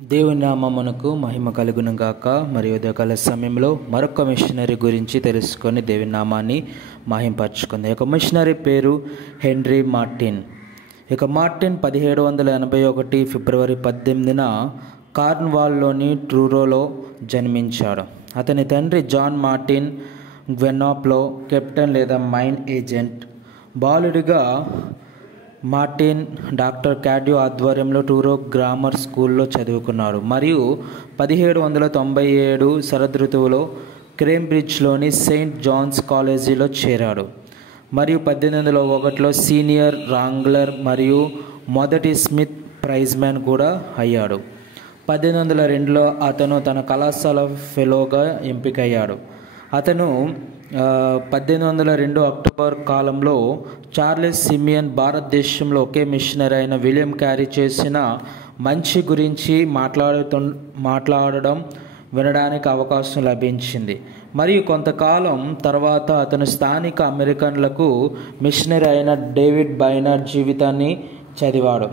దేవుని నామమునకు మహిమ కలుగును గాక. మరియు ఉదయకాల సమయంలో మరొక మిషనరీ గురించి తెలుసుకొని దేవుని నామాన్ని మహింపరచుకుంది. ఒక మిషనరీ పేరు హెన్రీ మార్టిన్. మార్టిన్ 1781 ఫిబ్రవరి 18న కార్న్వాల్లోని ట్రూరోలో జన్మించాడు. అతని తండ్రి జాన్ మార్టిన్ గ్వెనాప్లో కెప్టెన్ లేదా మైన్ ఏజెంట్. బాలుడిగా మార్టిన్ డాక్టర్ క్యాడ్యూ ఆధ్వర్యంలో ట్రూరో గ్రామర్ స్కూల్లో చదువుకున్నాడు. మరియు 1797 శరదృతువులో కేంబ్రిడ్జ్లోని సెయింట్ జాన్స్ కాలేజీలో చేరాడు. మరియు 1801లో సీనియర్ రాంగ్లర్ మరియు మొదటి స్మిత్ ప్రైజ్మ్యాన్ కూడా అయ్యాడు. 1802లో అతను తన కళాశాల ఫెలోగా ఎంపికయ్యాడు. అతను 1802 అక్టోబర్ కాలంలో చార్లెస్ సిమియన్ భారతదేశంలో ఒకే మిషనరీ అయిన విలియం క్యారీ చేసిన మంచి గురించి మాట్లాడడం వినడానికి అవకాశం లభించింది. మరియు కొంతకాలం తర్వాత అతను స్థానిక అమెరికన్లకు మిషనరీ అయిన డేవిడ్ బైనర్ జీవితాన్ని చదివాడు.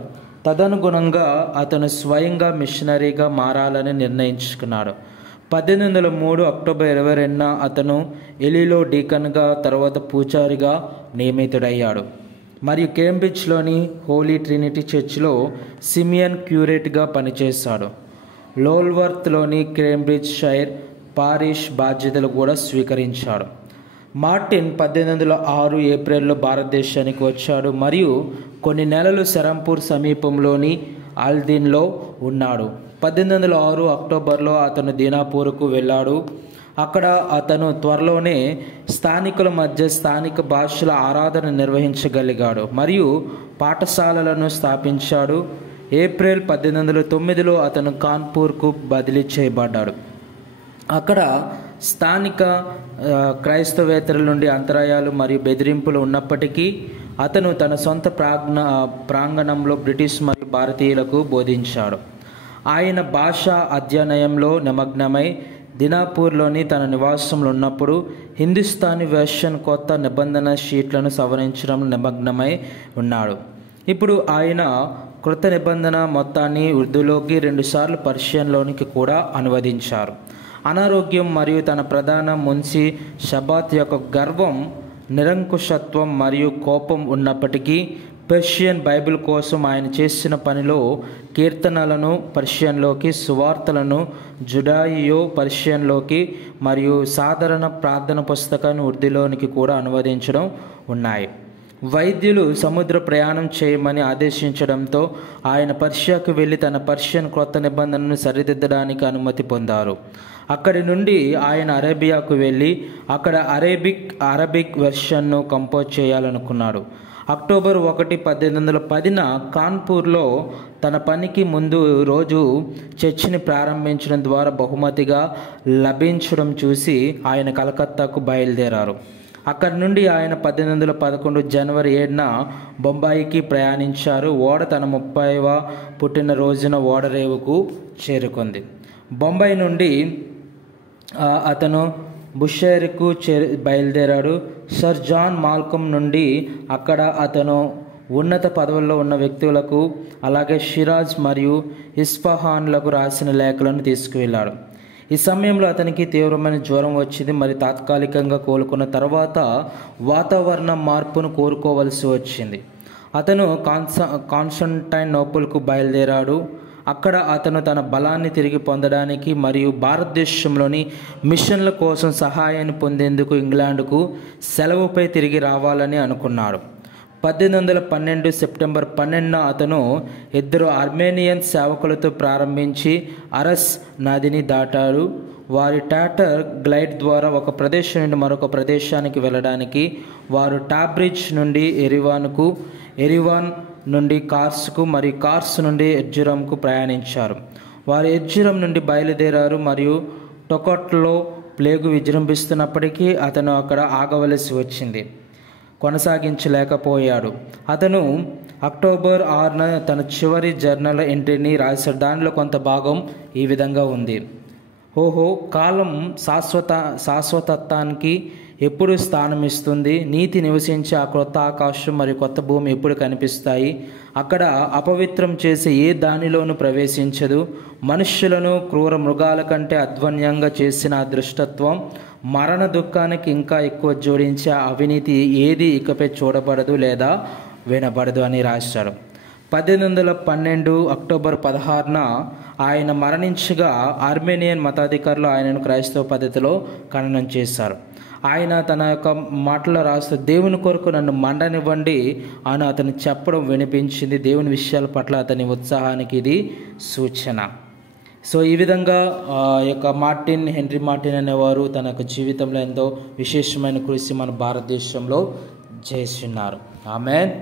తదనుగుణంగా అతను స్వయంగా మిషనరీగా మారాలని నిర్ణయించుకున్నాడు. 1803 అక్టోబర్ 22న అతను ఎలీలో డీకన్గా తర్వాత పూజారిగా నియమితుడయ్యాడు. మరియు కేంబ్రిడ్జ్లోని హోలీ ట్రినిటీ చర్చ్లో సిమియన్ క్యూరేట్గా పనిచేశాడు. లోల్వర్త్లోని కేంబ్రిడ్జ్ షైర్ పారిష్ బాధ్యతలు కూడా స్వీకరించాడు. మార్టిన్ 1806 ఏప్రిల్లో భారతదేశానికి వచ్చాడు మరియు కొన్ని నెలలు సెరంపూర్ సమీపంలోని ఆల్దిన్లో ఉన్నాడు. 1806 అక్టోబర్లో అతను దీనాపూర్కు వెళ్ళాడు. అక్కడ అతను త్వరలోనే స్థానికుల మధ్య స్థానిక భాషల ఆరాధన నిర్వహించగలిగాడు మరియు పాఠశాలలను స్థాపించాడు. ఏప్రిల్ 1809లో అతను కాన్పూర్కు బదిలీ చేయబడ్డాడు. అక్కడ స్థానిక క్రైస్తవేతరుల నుండి అంతరాయాలు మరియు బెదిరింపులు ఉన్నప్పటికీ అతను తన సొంత ప్రాంగణంలో బ్రిటిష్ మరియు భారతీయులకు బోధించాడు. ఆయన భాషా అధ్యయనంలో నిమగ్నమై దినాపూర్లోని తన నివాసంలో ఉన్నప్పుడు హిందుస్థానీ వెర్షన్ కొత్త నిబంధన షీట్లను సవరించడంలో నిమగ్నమై ఉన్నాడు. ఇప్పుడు ఆయన కృత నిబంధన మొత్తాన్ని ఉర్దూలోకి 2 సార్లు పర్షియన్లోనికి కూడా అనువదించారు. అనారోగ్యం మరియు తన ప్రధాన మున్సి షబాత్ యొక్క గర్వం, నిరంకుశత్వం మరియు కోపం ఉన్నప్పటికీ పర్షియన్ బైబిల్ కోసం ఆయన చేసిన పనిలో కీర్తనలను పర్షియన్లోకి, సువార్తలను జుడాయియో పర్షియన్లోకి మరియు సాధారణ ప్రార్థన పుస్తకాన్ని ఉర్దూలోనికి కూడా అనువదించడం ఉన్నాయి. వైద్యులు సముద్ర ప్రయాణం చేయమని ఆదేశించడంతో ఆయన పర్షియాకు వెళ్ళి తన పర్షియన్ క్రొత్త నిబంధనను సరిదిద్దడానికి అనుమతి పొందారు. అక్కడి నుండి ఆయన అరేబియాకు వెళ్ళి అక్కడ అరబిక్ వెర్షన్ను కంపోజ్ చేయాలనుకున్నాడు. అక్టోబర్ 1, 1810న కాన్పూర్లో తన పనికి ముందు రోజు చర్చిని ప్రారంభించడం ద్వారా బహుమతిగా లభించడం చూసి ఆయన కలకత్తాకు బయలుదేరారు. అక్కడి నుండి ఆయన 1811 జనవరి 7న బొంబాయికి ప్రయాణించారు. ఓడ తన 30వ పుట్టినరోజున ఓడరేవుకు చేరుకుంది. బొంబాయి నుండి అతను బుషైర్కు బయలుదేరాడు. సర్ జాన్ మాల్కమ్ నుండి అక్కడ అతను ఉన్నత పదవుల్లో ఉన్న వ్యక్తులకు అలాగే షిరాజ్ మరియు ఇస్ఫహాన్లకు రాసిన లేఖలను తీసుకువెళ్ళాడు. ఈ సమయంలో అతనికి తీవ్రమైన జ్వరం వచ్చింది మరియు తాత్కాలికంగా కోలుకున్న తర్వాత వాతావరణ మార్పును కోరుకోవలసి వచ్చింది. అతను కాన్స్టాంటినోపుల్కు బయలుదేరాడు. అక్కడ అతను తన బలాన్ని తిరిగి పొందడానికి మరియు భారతదేశంలోని మిషన్ల కోసం సహాయాన్ని పొందేందుకు ఇంగ్లాండ్కు సెలవుపై తిరిగి రావాలని అనుకున్నాడు. 1812 సెప్టెంబర్ 12న అతను 2 ఆర్మేనియన్ సేవకులతో ప్రారంభించి అరస్ నదిని దాటాడు. వారి టాటర్ గ్లైడ్ ద్వారా ఒక ప్రదేశం నుండి మరొక ప్రదేశానికి వెళ్ళడానికి వారు టాబ్రిడ్జ్ నుండి ఎరివాన్ నుండి కార్స్కు మరియు కార్స్ నుండి ఎర్జురంకు ప్రయాణించారు. వారు ఎర్జురం నుండి బయలుదేరారు మరియు టొకట్లో ప్లేగు విజృంభిస్తున్నప్పటికీ అతను అక్కడ ఆగవలసి వచ్చింది, కొనసాగించలేకపోయాడు. అతను అక్టోబర్ 6న తన చివరి జర్నల్ ఎంట్రీని రాశాడు. దానిలో కొంత భాగం ఈ విధంగా ఉంది: కాలం శాశ్వతత్వానికి ఎప్పుడు స్థానం ఇస్తుంది, నీతి నివసించే ఆ కొత్త ఆకాశం మరియు కొత్త భూమి ఎప్పుడు కనిపిస్తాయి, అక్కడ అపవిత్రం చేసే ఏ దానిలోనూ ప్రవేశించదు, మనుష్యులను క్రూర మృగాల కంటే అధ్వన్యంగా చేసిన ఆ దుష్టత్వం, మరణ దుఃఖానికి ఇంకా ఎక్కువ జోడించే అవినీతి ఏది ఇకపై చూడబడదు లేదా వినబడదు అని రాశాడు. 1812 అక్టోబర్ 16న ఆయన మరణించగా ఆర్మేనియన్ మతాధికారులు ఆయనను క్రైస్తవ పద్ధతిలో ఖననం చేశారు. ఆయన తన యొక్క మాటలో రాస్తూ దేవుని కొరకు నన్ను మండనివ్వండి అని అతను చెప్పడం వినిపించింది. దేవుని విషయాల పట్ల అతని ఉత్సాహానికి ఇది సూచన. సో ఈ విధంగా యొక్క హెన్రీ మార్టిన్ అనేవారు తన యొక్క జీవితంలో ఎంతో విశేషమైన కృషి మన భారతదేశంలో చేస్తున్నారు. ఆమేన్.